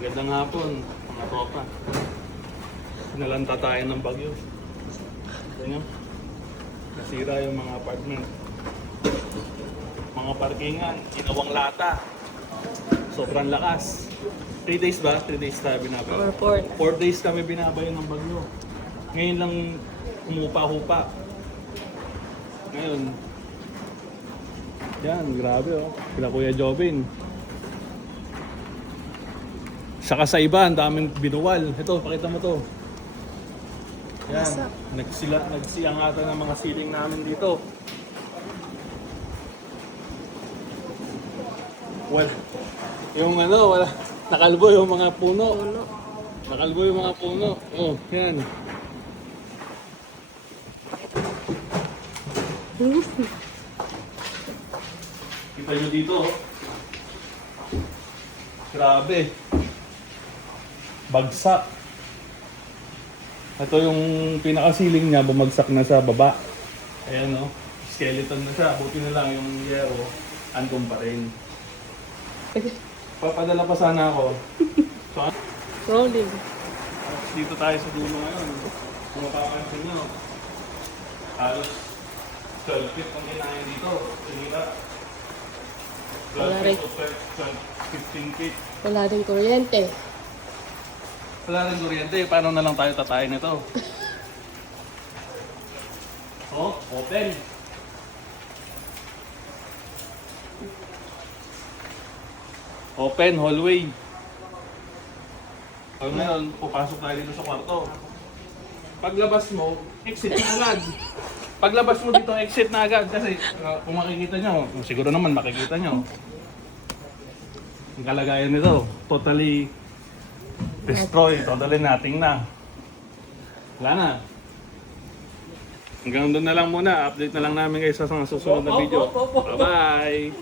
Magandang hapon, mga tropa. Pinalanta tayo ng bagyo. Tingnan, nasira yung mga apartment. Mga parkingan, ginawang lata. Sobrang lakas. 3 days ba? 3 days tayo binabayo. Or 4. 4 days kami binabayo ng bagyo. Ngayon lang umupa-hupa. Ngayon, yan, grabe oh. Kila Kuya Jobin. Saka sa iba, ang daming binuwal. Ito, pakita mo to. Yan, nagsiyangatan ng mga ceiling namin dito. Wala. Yung wala. Nakalbo yung mga puno. Nakalbo yung mga puno. Oh, yan. Kita nyo dito, oh. Grabe. Bagsak. Ito yung pinakasiling niya, bumagsak na sa baba. Ayan, oh. Skeleton na siya. Buti na lang yung yero, andun pa rin. Papadala pa sana ako. So, Rolling. dito tayo sa dulo ngayon. Kung mapapansin nyo, halos 12 feet ang kinain dito. Sinira. 12 feet o 15 feet. Wala din kuryente. Wala rin kuryente. Paano na lang tayo tatayin nito? Oh, open. Open hallway. So ngayon, pupasok tayo dito sa kwarto. Paglabas mo, exit na agad. Paglabas mo dito, exit na agad. Kasi kung makikita nyo, siguro naman makikita nyo. Ang kalagayan nito, totally destroyed. Totally nothing na. Wala na. Hanggang doon na lang muna. Update na lang namin kayo sa mga susunod na video. Bye-bye!